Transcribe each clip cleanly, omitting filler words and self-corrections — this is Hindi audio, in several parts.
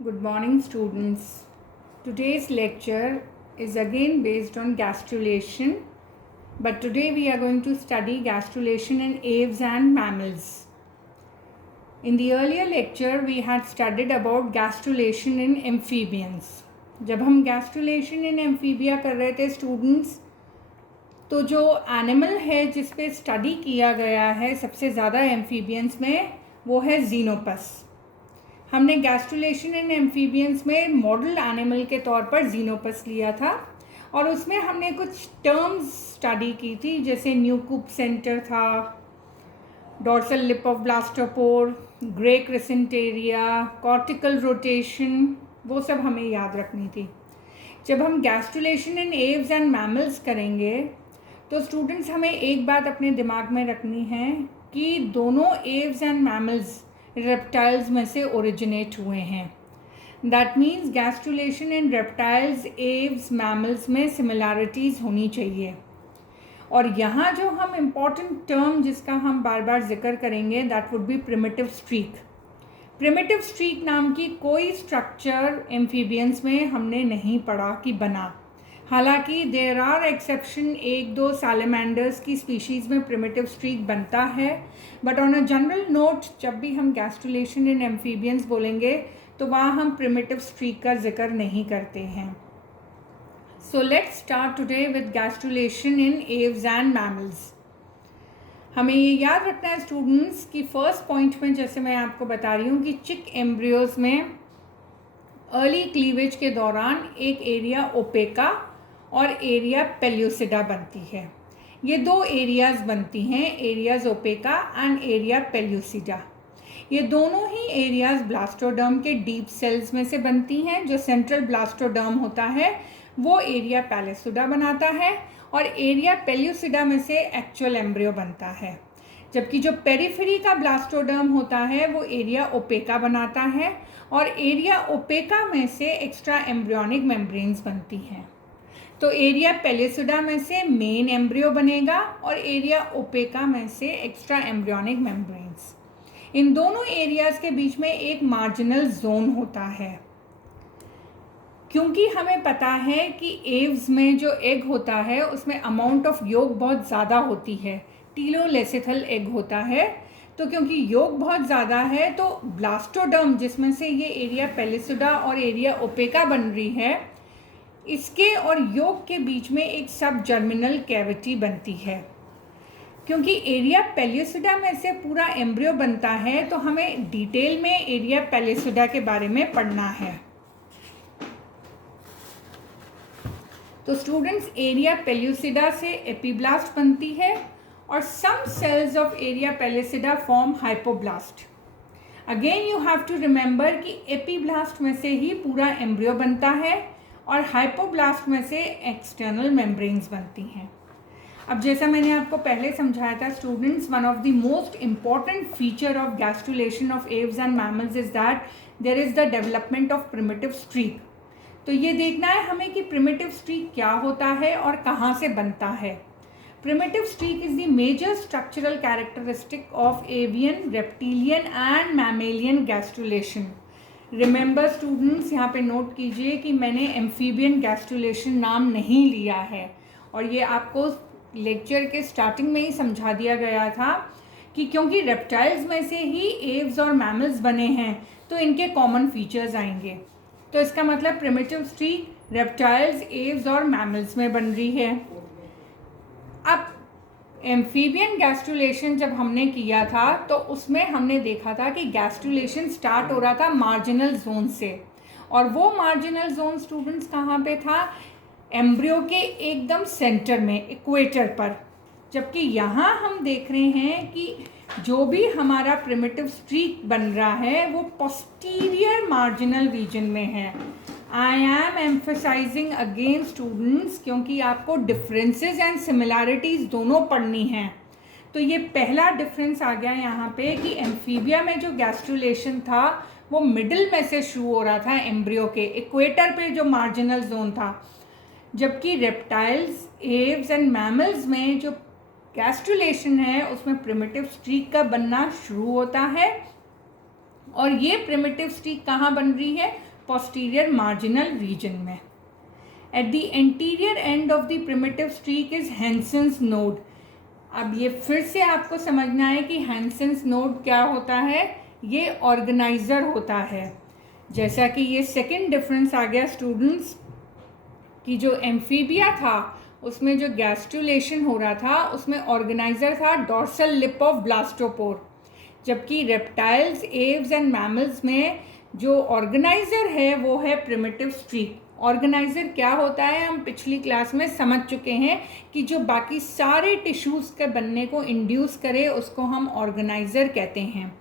Good morning, students. Today's lecture is again based on gastrulation, but today we are going to study gastrulation in aves and mammals. In the earlier lecture, we had studied about gastrulation in amphibians. जब हम gastrulation in amphibia कर रहे थे students, तो जो एनिमल है जिस पे स्टडी किया गया है सबसे ज़्यादा एम्फीबियंस में, वो है जीनोपस. हमने गैस्ट्रुलेशन इन एम्फीबियंस में मॉडल एनिमल के तौर पर जीनोपस लिया था और उसमें हमने कुछ टर्म्स स्टडी की थी, जैसे न्यूकूप सेंटर था, dorsal lip of blastopore, grey क्रिसेंटेरिया, कॉर्टिकल रोटेशन, वो सब हमें याद रखनी थी. जब हम gastrulation in aves and mammals करेंगे तो स्टूडेंट्स हमें एक बात अपने दिमाग में रखनी है कि दोनों एव्स एंड मैमल्स रेप्टाइल्स में से ओरिजिनेट हुए हैं. That means gastrulation in reptiles, Aves, mammals में सिमिलैरिटीज़ होनी चाहिए. और यहाँ जो हम इम्पॉर्टेंट टर्म जिसका हम बार बार जिक्र करेंगे, that would be primitive streak. Primitive streak नाम की कोई स्ट्रक्चर एम्फीबियंस में हमने नहीं पढ़ा कि बना. हालांकि देर आर एक्सेप्शन, एक दो सैलेमेंडर्स की स्पीशीज़ में प्रिमिटिव स्ट्रीक बनता है, but on a general note जब भी हम गैस्ट्रुलेशन इन एम्फीबियंस बोलेंगे तो वहाँ हम प्रिमिटिव स्ट्रीक का जिक्र नहीं करते हैं. So let's start today with gastrulation in aves and mammals. हमें ये याद रखना है स्टूडेंट्स कि फर्स्ट पॉइंट में जैसे मैं आपको बता रही हूँ कि चिक एम्ब्रियोज में अर्ली क्लीवेज के दौरान एक एरिया ओपेका और एरिया पेल्यूसिडा बनती है. ये दो एरियाज़ बनती हैं, एरियाज ओपेका एंड एरिया पेल्यूसिडा. ये दोनों ही एरियाज ब्लास्टोडर्म के डीप सेल्स में से बनती हैं. जो सेंट्रल ब्लास्टोडर्म होता है वो एरिया पेल्यूसिडा बनाता है और एरिया पेल्यूसिडा में से एक्चुअल एम्ब्रियो बनता है, जबकि जो पेरिफेरी का ब्लास्टोडर्म होता है वो एरिया ओपेका बनाता है और एरिया ओपेका में से एक्स्ट्रा एम्ब्रियोनिक मेम्ब्रेन्स बनती हैं. तो एरिया पेल्यूसिडा में से मेन एम्ब्रियो बनेगा और एरिया ओपेका में से एक्स्ट्रा एम्ब्रियोनिक मेम्ब्रेन्स. इन दोनों एरियाज़ के बीच में एक मार्जिनल जोन होता है. क्योंकि हमें पता है कि एव्स में जो एग होता है उसमें अमाउंट ऑफ योग बहुत ज़्यादा होती है, टीलोलेसिथल एग होता है. तो क्योंकि योग बहुत ज़्यादा है तो ब्लास्टोडर्म जिसमें से ये एरिया पेल्यूसिडा और एरिया ओपेका बन रही है, इसके और योग के बीच में एक सब जर्मिनल कैविटी बनती है. क्योंकि एरिया पेल्यूसिडा में से पूरा एम्ब्रियो बनता है तो हमें डिटेल में एरिया पेल्यूसिडा के बारे में पढ़ना है. तो स्टूडेंट्स, एरिया पेल्यूसिडा से एपीब्लास्ट बनती है और some cells of area pellucida form hypoblast. Again you have to remember कि एपीब्लास्ट में से ही पूरा एम्ब्रियो बनता है और हाइपोब्लास्ट में से एक्सटर्नल मेम्ब्रेन्स बनती हैं. अब जैसा मैंने आपको पहले समझाया था students, one of the most important feature of gastrulation of aves and mammals is that there is the development of primitive streak. तो ये देखना है हमें कि प्रिमिटिव स्ट्रीक क्या होता है और कहाँ से बनता है. Primitive streak is the major structural characteristic of avian, reptilian and mammalian gastrulation. Remember students, यहाँ पे नोट कीजिए कि मैंने एम्फीबियन गैस्ट्रुलेशन नाम नहीं लिया है और ये आपको लेक्चर के स्टार्टिंग में ही समझा दिया गया था कि क्योंकि रेप्टाइल्स में से ही एव्स और मैमल्स बने हैं तो इनके कॉमन फीचर्स आएंगे. तो इसका मतलब प्रिमिटिव स्ट्रीक रेप्टाइल्स, एव्स और मैमल्स में बन रही है. अब एम्फीबियन गैस्ट्रुलेशन जब हमने किया था तो उसमें हमने देखा था कि गैस्ट्रुलेशन स्टार्ट हो रहा था मार्जिनल जोन से, और वो मार्जिनल जोन स्टूडेंट्स कहाँ पे था? एम्ब्रियो के एकदम सेंटर में, इक्वेटर पर. जबकि यहाँ हम देख रहे हैं कि जो भी हमारा प्रिमिटिव स्ट्रीक बन रहा है वो पोस्टीरियर मार्जिनल रीजन में है. I am emphasising again students, क्योंकि आपको डिफरेंसेस एंड सिमिलैरिटीज़ दोनों पढ़नी हैं. तो ये पहला डिफरेंस आ गया यहाँ पे कि एम्फीबिया में जो गैस्ट्रुलेशन था वो मिडिल में से शुरू हो रहा था, एम्ब्रियो के इक्वेटर पे जो मार्जिनल जोन था. जबकि रेप्टाइल्स, एव्स एंड मैमल्स में जो गैस्ट्रुलेशन है उसमें प्रिमिटिव स्ट्रीक का बनना शुरू होता है और ये प्रिमिटिव स्ट्रीक कहाँ बन रही है? posterior marginal region में. At the anterior end of the primitive streak is Hansen's node. अब ये फिर से आपको समझना है कि Hansen's node क्या होता है. ये ऑर्गेनाइज़र होता है. जैसा कि ये सेकेंड डिफरेंस आ गया स्टूडेंट्स कि जो एम्फीबिया था उसमें जो गैस्ट्रुलेशन हो रहा था उसमें ऑर्गेनाइज़र था डॉर्सल लिप ऑफ ब्लास्टोपोर, जबकि रेप्टाइल्स, एव्स एंड मैमल्स में जो ऑर्गेनाइज़र है वो है प्रिमिटिव स्ट्रीक. ऑर्गेनाइज़र क्या होता है हम पिछली क्लास में समझ चुके हैं कि जो बाकी सारे टिश्यूज़ के बनने को इंड्यूस करे उसको हम ऑर्गेनाइज़र कहते हैं.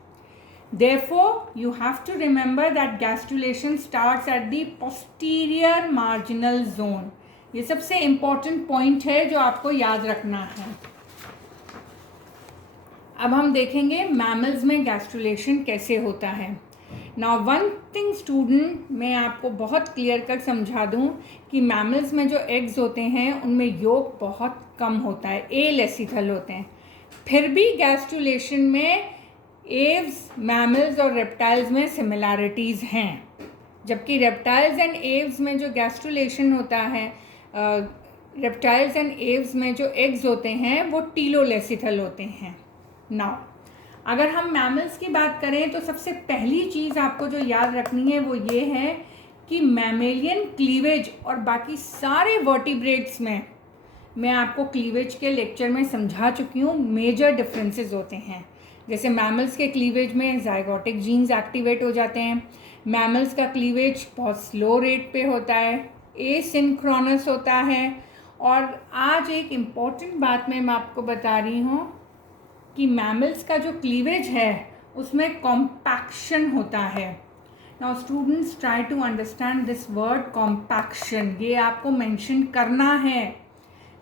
Therefore, you have to remember that gastrulation starts at the posterior marginal zone. ये सबसे इम्पॉर्टेंट पॉइंट है जो आपको याद रखना है. अब हम देखेंगे मैमल्स में गैस्ट्रुलेशन कैसे होता है. नाउ वन थिंग स्टूडेंट, मैं आपको बहुत क्लियर कर समझा दूं कि मैमल्स में जो एग्स होते हैं उनमें योक बहुत कम होता है, एलेसिथल होते हैं. फिर भी गैस्ट्रुलेशन में एव्स, मैमल्स और रेप्टाइल्स में सिमिलैरिटीज़ हैं. जबकि रेप्टाइल्स एंड एव्स में जो गैस्ट्रुलेशन होता है, रेप्टाइल्स एंड एव्स में जो एग्स होते हैं वो टीलोलेसिथल होते हैं. नाउ अगर हम मैमल्स की बात करें तो सबसे पहली चीज़ आपको जो याद रखनी है वो ये है कि मैमेलियन क्लीवेज और बाकी सारे वर्टिब्रेट्स में, मैं आपको क्लीवेज के लेक्चर में समझा चुकी हूँ, मेजर डिफरेंसेस होते हैं. जैसे मैमल्स के क्लीवेज में जाइगोटिक जीन्स एक्टिवेट हो जाते हैं. मैमल्स का क्लीवेज बहुत स्लो रेट पे होता है, एसिंक्रोनस होता है. और आज एक इम्पॉर्टेंट बात मैं आपको बता रही हूँ कि मैमल्स का जो क्लीवेज है उसमें कॉम्पैक्शन होता है. Now students try to understand this word compaction. ये आपको मेंशन करना है.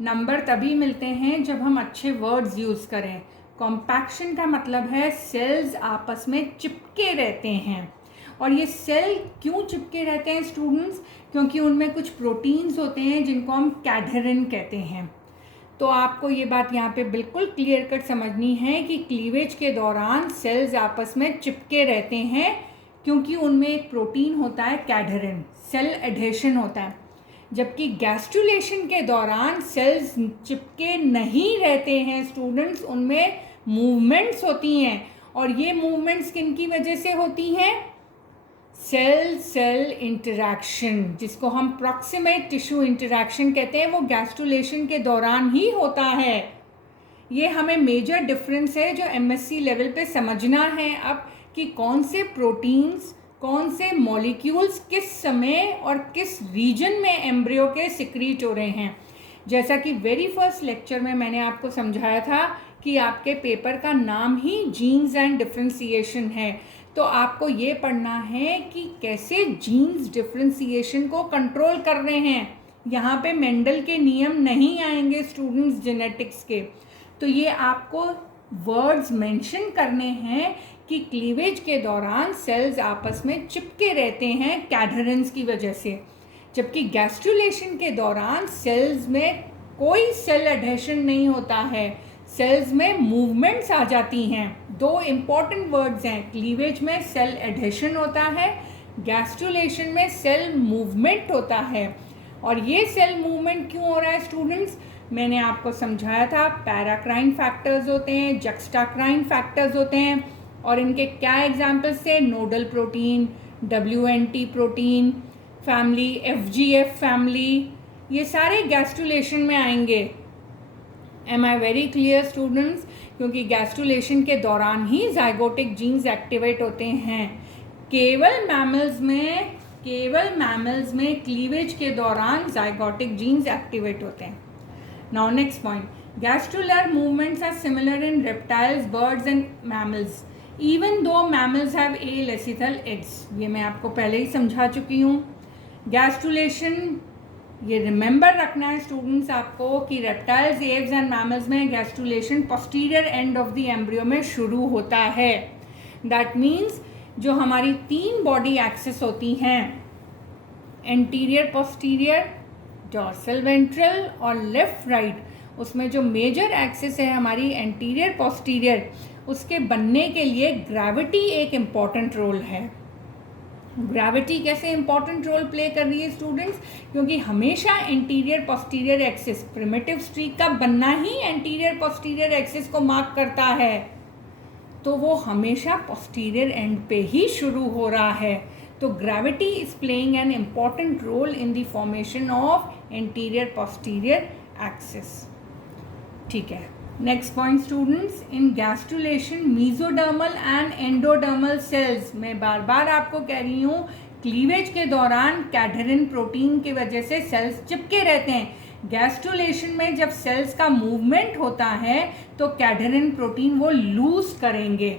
नंबर तभी मिलते हैं जब हम अच्छे वर्ड्स यूज़ करें. कॉम्पैक्शन का मतलब है सेल्स आपस में चिपके रहते हैं. और ये सेल क्यों चिपके रहते हैं स्टूडेंट्स? क्योंकि उनमें कुछ प्रोटीन्स होते हैं जिनको हम कैडहेरिन कहते हैं. तो आपको ये बात यहाँ पे बिल्कुल क्लियर कट समझनी है कि क्लीवेज के दौरान सेल्स आपस में चिपके रहते हैं क्योंकि उनमें एक प्रोटीन होता है कैडहेरिन, सेल एडहेशन होता है. जबकि गैस्ट्रुलेशन के दौरान सेल्स चिपके नहीं रहते हैं स्टूडेंट्स, उनमें मूवमेंट्स होती हैं. और ये मूवमेंट्स किन की वजह से होती हैं? सेल सेल इंटरैक्शन, जिसको हम प्रॉक्सिमेट टिश्यू इंटरैक्शन कहते हैं, वो गैस्ट्रुलेशन के दौरान ही होता है. ये हमें मेजर डिफरेंस है जो एमएससी लेवल पे समझना है अब कि कौन से प्रोटीन्स, कौन से मॉलिक्यूल्स किस समय और किस रीजन में एम्ब्रियो के सिक्रीट हो रहे हैं. जैसा कि वेरी फर्स्ट लेक्चर में मैंने आपको समझाया था कि आपके पेपर का नाम ही जीन्स एंड डिफ्रेंसिएशन है. तो आपको ये पढ़ना है कि कैसे जीन्स डिफ्रेंसिएशन को कंट्रोल कर रहे हैं. यहाँ पे मेंडल के नियम नहीं आएंगे स्टूडेंट्स जेनेटिक्स के. तो ये आपको वर्ड्स मेंशन करने हैं कि क्लीवेज के दौरान सेल्स आपस में चिपके रहते हैं कैडहेरिन्स की वजह से, जबकि गैस्ट्रुलेशन के दौरान सेल्स में कोई सेल एडहेशन नहीं होता है, सेल्स में मूवमेंट्स आ जाती हैं. दो इम्पॉर्टेंट वर्ड्स हैं, क्लीवेज में सेल एडहेशन होता है, गैस्ट्रुलेशन में सेल मूवमेंट होता है. और ये सेल मूवमेंट क्यों हो रहा है स्टूडेंट्स? मैंने आपको समझाया था, पैराक्राइन फैक्टर्स होते हैं, जक्स्टाक्राइन फैक्टर्स होते हैं. और इनके क्या एग्जाम्पल्स थे? Nodal protein, WNT protein family, FGF family, ये सारे गैस्ट्रुलेशन में आएंगे. Am I very clear students? क्योंकि गैस्ट्रुलेशन के दौरान ही जाइगोटिक जीन्स एक्टिवेट होते हैं. केवल मैमल्स में क्लीवेज के दौरान जाइगोटिक जीन्स एक्टिवेट होते हैं. Now next point, gastrular movements are similar in reptiles, birds and mammals even though mammals have alecithal eggs. ये मैं आपको पहले ही समझा चुकी हूँ. गैस्ट्रुलेशन, ये रिमेंबर रखना है स्टूडेंट्स आपको कि रेप्टाइल्स, एव्स एंड मैमल्स में gastrulation posterior end of the embryo में शुरू होता है. दैट मीन्स जो हमारी 3 बॉडी एक्सिस होती हैं, एंटीरियर, पोस्टीरियर, डॉर्सल वेंट्रल और लेफ्ट राइट, उसमें जो मेजर एक्सिस है हमारी एंटीरियर पोस्टीरियर, उसके बनने के लिए ग्रेविटी एक इम्पॉर्टेंट रोल है. ग्रेविटी कैसे इंपॉर्टेंट रोल प्ले कर रही है स्टूडेंट्स, क्योंकि हमेशा anterior posterior axis, primitive streak का बनना ही एंटीरियर पोस्टीरियर एक्सिस को मार्क करता है, तो वो हमेशा पोस्टीरियर एंड पे ही शुरू हो रहा है। तो gravity is playing an important role in the formation of anterior posterior axis. ठीक है, next point students, in gastrulation mesodermal and endodermal cells, मैं बार बार आपको कह रही हूँ, क्लीवेज के दौरान कैडहेरिन प्रोटीन की वजह से सेल्स चिपके रहते हैं। गैस्ट्रुलेशन में जब सेल्स का मूवमेंट होता है तो कैडहेरिन प्रोटीन वो लूज करेंगे,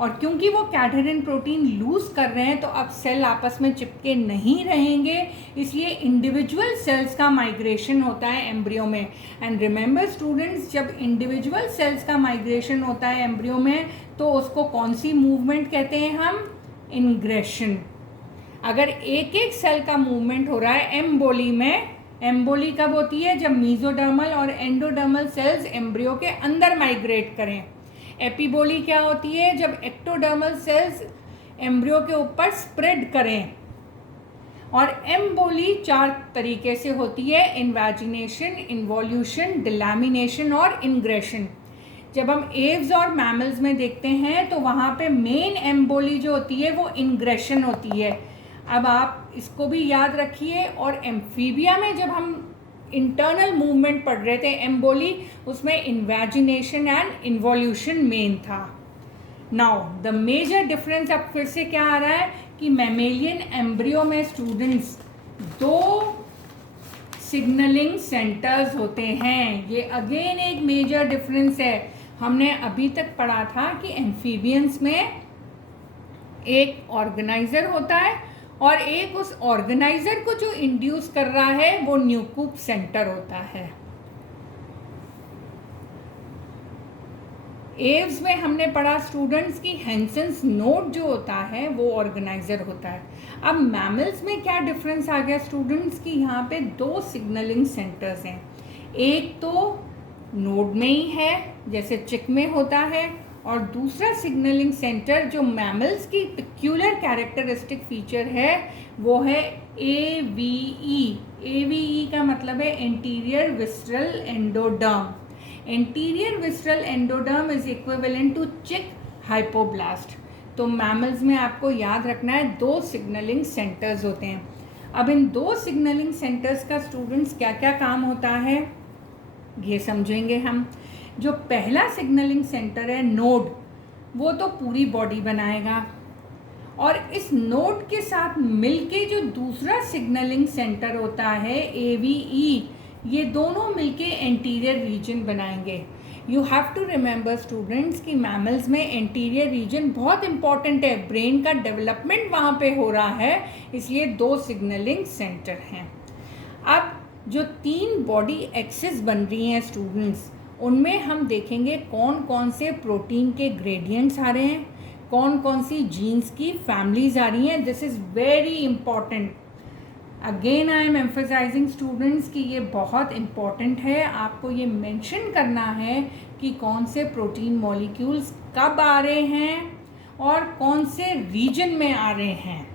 और क्योंकि वो कैडहेरिन प्रोटीन लूज कर रहे हैं तो अब सेल आपस में चिपके नहीं रहेंगे, इसलिए इंडिविजुअल सेल्स का माइग्रेशन होता है एम्ब्रियो में। एंड रिमेंबर स्टूडेंट्स, जब इंडिविजुअल सेल्स का माइग्रेशन होता है एम्ब्रियो में तो उसको कौन सी मूवमेंट कहते हैं हम? इंग्रेशन। अगर एक एक सेल का मूवमेंट हो रहा है एम्बोली में, एम्बोली कब होती है? जब मीजोडर्मल और एंडोडर्मल सेल्स एम्ब्रियो के अंदर माइग्रेट करें। एपिबोली क्या होती है? जब एक्टोडर्मल सेल्स एम्ब्रियो के ऊपर स्प्रेड करें। और एम्बोली 4 तरीके से होती है, इन्वेजिनेशन, इन्वोल्यूशन, डिलैमिनेशन और इंग्रेशन। जब हम एव्स और मैमल्स में देखते हैं तो वहाँ पे मेन एम्बोली जो होती है वो इंग्रेशन होती है। अब आप इसको भी याद रखिए। और एम्फीबिया में जब हम इंटरनल मूवमेंट पढ़ रहे थे एम्बोली, उसमें इन्वेजिनेशन एंड इन्वोल्यूशन मेन था। नाउ द मेजर डिफरेंस अब फिर से क्या आ रहा है कि मैमेलियन एम्ब्रियो में स्टूडेंट्स 2 सिग्नलिंग सेंटर्स होते हैं। ये अगेन एक मेजर डिफरेंस है। हमने अभी तक पढ़ा था कि एम्फीबियंस में एक ऑर्गेनाइजर होता है और एक उस ऑर्गेनाइजर को जो इंड्यूस कर रहा है वो न्यूकूप सेंटर होता है। एव्स में हमने पढ़ा स्टूडेंट्स की हेंसन्स नोड जो होता है वो ऑर्गेनाइजर होता है। अब मैमल्स में क्या डिफरेंस आ गया स्टूडेंट्स की यहाँ पे 2 सिग्नलिंग सेंटर्स हैं। एक तो नोड में ही है जैसे चिक में होता है, और दूसरा सिग्नलिंग सेंटर जो मैमल्स की पिक्यूलर कैरेक्टरिस्टिक फीचर है वो है AVE। AVE का मतलब है anterior visceral endoderm. Anterior visceral endoderm is equivalent to chick hypoblast. तो मैमल्स में आपको याद रखना है 2 सिग्नलिंग सेंटर्स होते हैं। अब इन 2 सिग्नलिंग सेंटर्स का स्टूडेंट्स क्या क्या काम होता है ये समझेंगे हम। जो पहला सिग्नलिंग सेंटर है नोड, वो तो पूरी बॉडी बनाएगा, और इस नोड के साथ मिलके जो दूसरा सिग्नलिंग सेंटर होता है AVE, ये दोनों मिलके एंटीरियर रीजन बनाएंगे। You have to remember students कि मैमल्स में एंटीरियर रीजन बहुत इंपॉर्टेंट है, ब्रेन का डेवलपमेंट वहाँ पे हो रहा है, इसलिए 2 सिग्नलिंग सेंटर हैं। अब जो 3 बॉडी एक्सिस बन रही हैं स्टूडेंट्स, उनमें हम देखेंगे कौन कौन से प्रोटीन के ग्रेडियंट्स आ रहे हैं, कौन कौन सी जीन्स की फैमिलीज आ रही हैं। This is very important. Again I am emphasising students कि ये बहुत इम्पॉर्टेंट है। आपको ये मेंशन करना है कि कौन से प्रोटीन मॉलिक्यूल्स कब आ रहे हैं और कौन से रीजन में आ रहे हैं।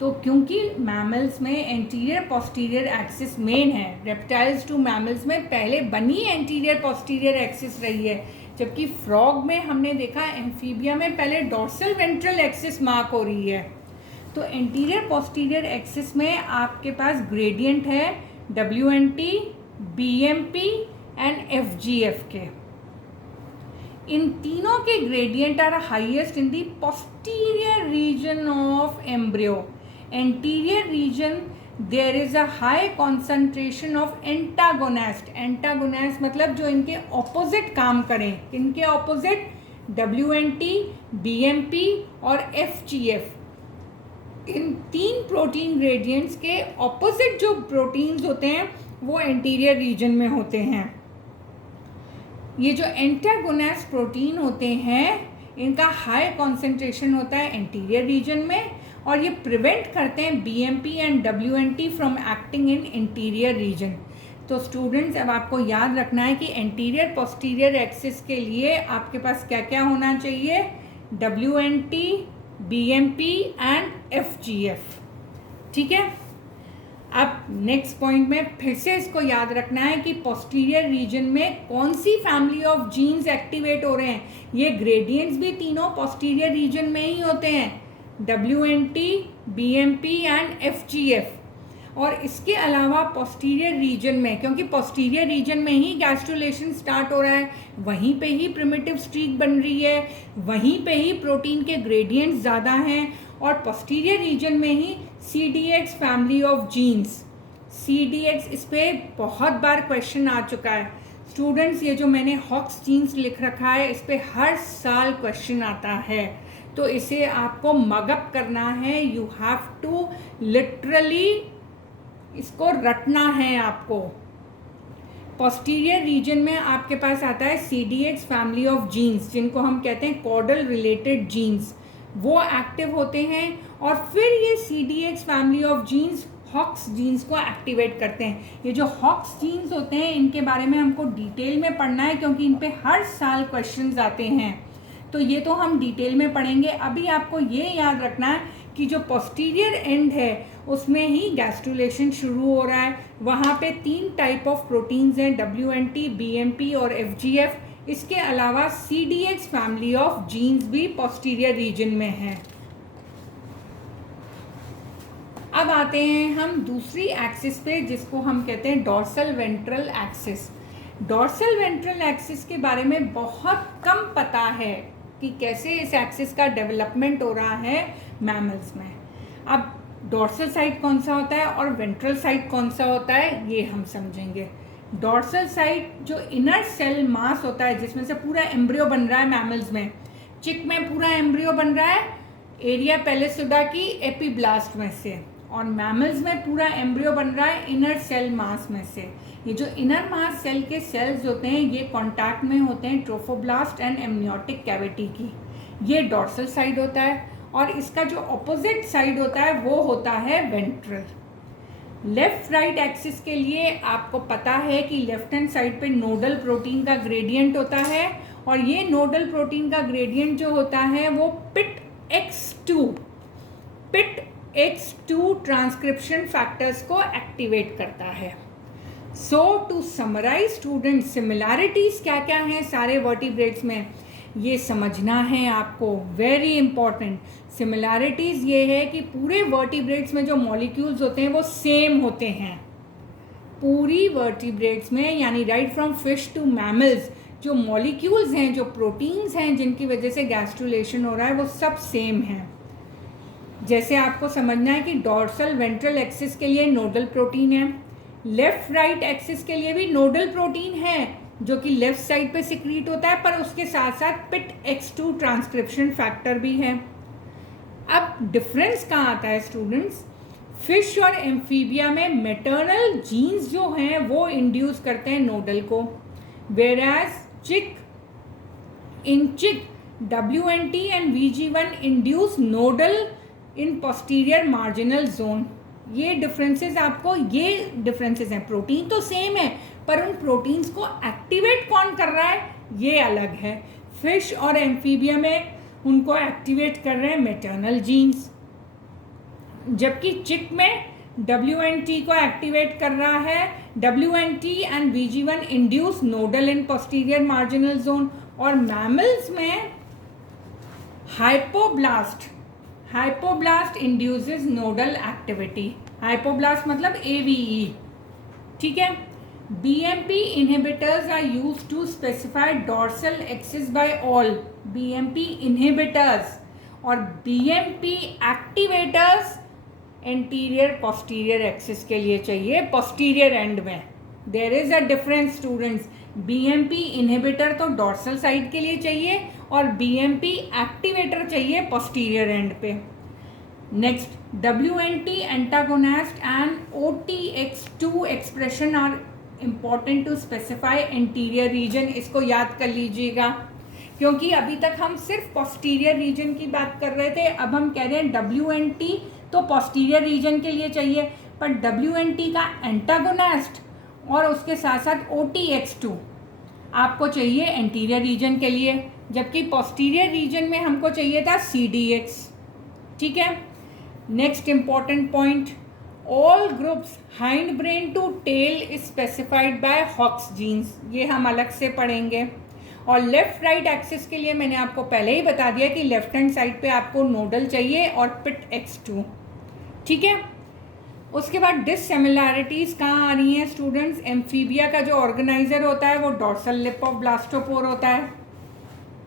तो क्योंकि मैमल्स में एंटीरियर पोस्टीरियर एक्सिस मेन है, रेप्टाइल्स टू मैमल्स में पहले बनी एंटीरियर पोस्टीरियर एक्सिस रही है, जबकि फ्रॉग में हमने देखा एम्फीबिया में पहले डॉर्सल वेंट्रल एक्सिस मार्क हो रही है। तो एंटीरियर पोस्टीरियर एक्सिस में आपके पास ग्रेडियंट है WNT, BMP एंड FGF के। इन तीनों के gradient are highest in the posterior region of embryo. Anterior region there is a high concentration of antagonist। antagonist मतलब जो इनके ऑपोजिट काम करें। इनके ऑपोजिट WNT, BMP और FGF। इन 3 प्रोटीन ग्रेडियंट्स के ऑपोजिट जो प्रोटीन्स होते हैं वो एंटीरियर रीजन में होते हैं। ये जो एंटागोनिस्ट प्रोटीन होते हैं इनका हाई कॉन्सेंट्रेशन होता है एंटीरियर रीजन में, और ये प्रिवेंट करते हैं BMP and WNT from acting in interior region. तो स्टूडेंट्स अब आपको याद रखना है कि एंटीरियर पोस्टीरियर एक्सिस के लिए आपके पास क्या क्या होना चाहिए? WNT, BMP and FGF। ठीक है, अब नेक्स्ट पॉइंट में फिर से इसको याद रखना है कि पोस्टीरियर रीजन में कौन सी फैमिली ऑफ जीन्स एक्टिवेट हो रहे हैं। ये ग्रेडियंट्स भी तीनों पोस्टीरियर रीजन में ही होते हैं, WNT, BMP एंड FGF। और इसके अलावा पोस्टीरियर रीजन में, क्योंकि पोस्टीरियर रीजन में ही गैस्ट्रुलेशन स्टार्ट हो रहा है, वहीं पे ही प्रिमिटिव स्ट्रीक बन रही है, वहीं पे ही प्रोटीन के ग्रेडियंट्स ज़्यादा हैं, और पोस्टीरियर रीजन में ही CDX family of genes. CDX, इस पर बहुत बार क्वेश्चन आ चुका है स्टूडेंट्स। ये जो मैंने हॉक्स जीन्स लिख रखा है, इस पर हर साल क्वेश्चन आता है, तो इसे आपको मगअप करना है। यू हैव टू लिटरली इसको रटना है आपको। पोस्टीरियर रीजन में आपके पास आता है CDX फैमिली ऑफ जीन्स, जिनको हम कहते हैं कॉर्डल रिलेटेड जीन्स, वो एक्टिव होते हैं। और फिर ये CDX family of genes Hox genes को एक्टिवेट करते हैं। ये जो हॉक्स जीन्स होते हैं, इनके बारे में हमको डिटेल में पढ़ना है, क्योंकि इन पे हर साल क्वेश्चंस आते हैं, तो ये तो हम डिटेल में पढ़ेंगे। अभी आपको ये याद रखना है कि जो पोस्टीरियर एंड है उसमें ही गैस्ट्रुलेशन शुरू हो रहा है। वहाँ पे 3 टाइप ऑफ प्रोटीन्स हैं, WNT, BMP और FGF। इसके अलावा CDX फैमिली ऑफ जीन्स भी पोस्टीरियर रीजन में है। अब आते हैं हम दूसरी एक्सिस पे, जिसको हम कहते हैं dorsal ventral axis. Dorsal ventral axis के बारे में बहुत कम पता है कि कैसे इस एक्सिस का डेवलपमेंट हो रहा है मैमल्स में। अब डॉर्सल साइड कौन सा होता है और वेंट्रल साइड कौन सा होता है, ये हम समझेंगे। डॉर्सल साइड जो इनर सेल मास होता है, जिसमें से पूरा एम्ब्रियो बन रहा है मैमल्स में। चिक में पूरा एम्ब्रियो बन रहा है एरिया पेलिसुडा की एपीब्लास्ट में से, और मैमल्स में पूरा एम्ब्रियो बन रहा है इनर सेल मास में से। ये जो इनर मास सेल के सेल्स होते हैं, ये कांटेक्ट में होते हैं ट्रोफोब्लास्ट एंड एमनियोटिक कैविटी की। ये डॉर्सल साइड होता है, और इसका जो ऑपोजिट साइड होता है वो होता है वेंट्रल। लेफ्ट राइट एक्सिस के लिए आपको पता है कि लेफ्ट हैंड साइड पे नोडल प्रोटीन का ग्रेडियंट होता है, और ये नोडल प्रोटीन का ग्रेडियंट जो होता है वो PIT-X2 ट्रांसक्रिप्शन फैक्टर्स को एक्टिवेट करता है। सो टू समराइज स्टूडेंट, सिमिलैरिटीज क्या क्या हैं सारे वर्टिब्रेट्स में, ये समझना है आपको, वेरी इंपॉर्टेंट। सिमिलैरिटीज ये है कि पूरे वर्टिब्रेट्स में जो मॉलिक्यूल्स होते हैं वो सेम होते हैं। पूरी वर्टिब्रेट्स में, यानी right from fish to mammals, जो मॉलिक्यूल्स हैं, जो प्रोटीन्स हैं जिनकी वजह से गैस्ट्रुलेशन हो रहा है, वो सब सेम हैं। जैसे आपको समझना है कि डॉर्सल वेंट्रल एक्सिस के लिए नोडल प्रोटीन है, लेफ्ट राइट एक्सिस के लिए भी नोडल प्रोटीन है जो कि लेफ्ट साइड पे सिक्रीट होता है, पर उसके साथ साथ PIT-X2 ट्रांसक्रिप्शन फैक्टर भी है। अब डिफरेंस कहाँ आता है स्टूडेंट्स? फिश और एम्फीबिया में मैटरनल जीन्स जो हैं वो इंड्यूस करते हैं नोडल को, वेयरएज इन चिक WNT and VG1 induce nodal in posterior marginal zone. ये डिफरेंसेस आपको, ये डिफरेंसेस हैं, प्रोटीन तो सेम है पर उन प्रोटीन्स को एक्टिवेट कौन कर रहा है ये अलग है। फिश और एम्फीबिया में उनको एक्टिवेट कर रहे हैं मैटरनल जीन्स, जबकि चिक में WNT को एक्टिवेट कर रहा है WNT and VG1 induce nodal in posterior marginal zone. और मैमल्स में hypoblast induces nodal activity. Hypoblast मतलब AVE, ठीक है। BMP inhibitors are used to specify dorsal axis by all BMP inhibitors, और BMP activators anterior posterior axis के लिए चाहिए posterior end में। There is a difference students, BMP inhibitor तो dorsal side के लिए चाहिए और BMP activator चाहिए posterior end पे। Next, WNT antagonist and OTX2 expression are important to specify anterior region। इसको याद कर लीजिएगा, क्योंकि अभी तक हम सिर्फ posterior region की बात कर रहे थे, अब हम कह रहे हैं WNT तो posterior region के लिए चाहिए, पर WNT का antagonist और उसके साथ साथ OTX2 आपको चाहिए anterior region के लिए, जबकि posterior region में हमको चाहिए था CDX। ठीक है। Next important point, all groups hindbrain to tail is specified by Hox genes, ये हम अलग से पढ़ेंगे। और लेफ्ट राइट एक्सिस के लिए मैंने आपको पहले ही बता दिया कि लेफ्ट हैंड साइड पे आपको नोडल चाहिए और पिट X2, ठीक है। उसके बाद डिससिमिलैरिटीज कहाँ आ रही हैं स्टूडेंट्स, एम्फीबिया का जो ऑर्गेनाइजर होता है वो डॉर्सल लिप ऑफ ब्लास्टोपोर होता है,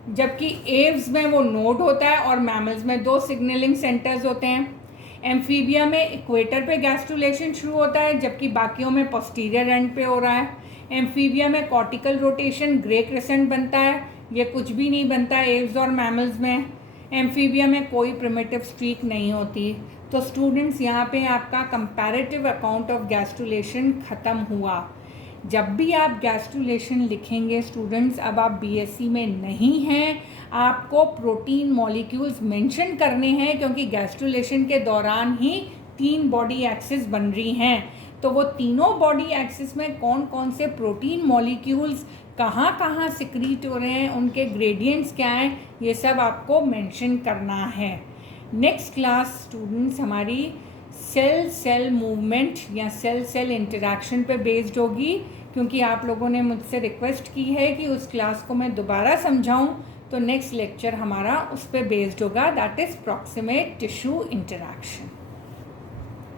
जबकि एव्स में वो नोड होता है और मैमल्स में 2 सिग्नलिंग सेंटर्स होते हैं। एम्फीबिया में इक्वेटर पे गैस्ट्रुलेशन शुरू होता है, जबकि बाकियों में पोस्टीरियर एंड पे हो रहा है। एम्फीबिया में कॉर्टिकल रोटेशन ग्रे क्रेसेंट बनता है, ये कुछ भी नहीं बनता है एव्स और मैमल्स में। एम्फीबिया में कोई प्रिमिटिव स्ट्रीक नहीं होती। तो स्टूडेंट्स यहाँ पे आपका कंपैरेटिव अकाउंट ऑफ गैस्ट्रुलेशन ख़त्म हुआ। जब भी आप गैस्ट्रुलेशन लिखेंगे स्टूडेंट्स, अब आप बीएससी में नहीं हैं, आपको प्रोटीन मॉलिक्यूल्स मेंशन करने हैं, क्योंकि गैस्ट्रुलेशन के दौरान ही 3 बॉडी एक्सिस बन रही हैं। तो वो तीनों बॉडी एक्सिस में कौन कौन से प्रोटीन मॉलिक्यूल्स कहाँ कहाँ सिक्रीट हो रहे हैं, उनके ग्रेडियंट्स क्या हैं, ये सब आपको मेंशन करना है। नेक्स्ट क्लास स्टूडेंट्स हमारी सेल सेल मूवमेंट या सेल सेल इंटरैक्शन पे बेस्ड होगी, क्योंकि आप लोगों ने मुझसे रिक्वेस्ट की है कि उस क्लास को मैं दोबारा समझाऊं, तो नेक्स्ट लेक्चर हमारा उस पे बेस्ड होगा, that is proximate tissue interaction.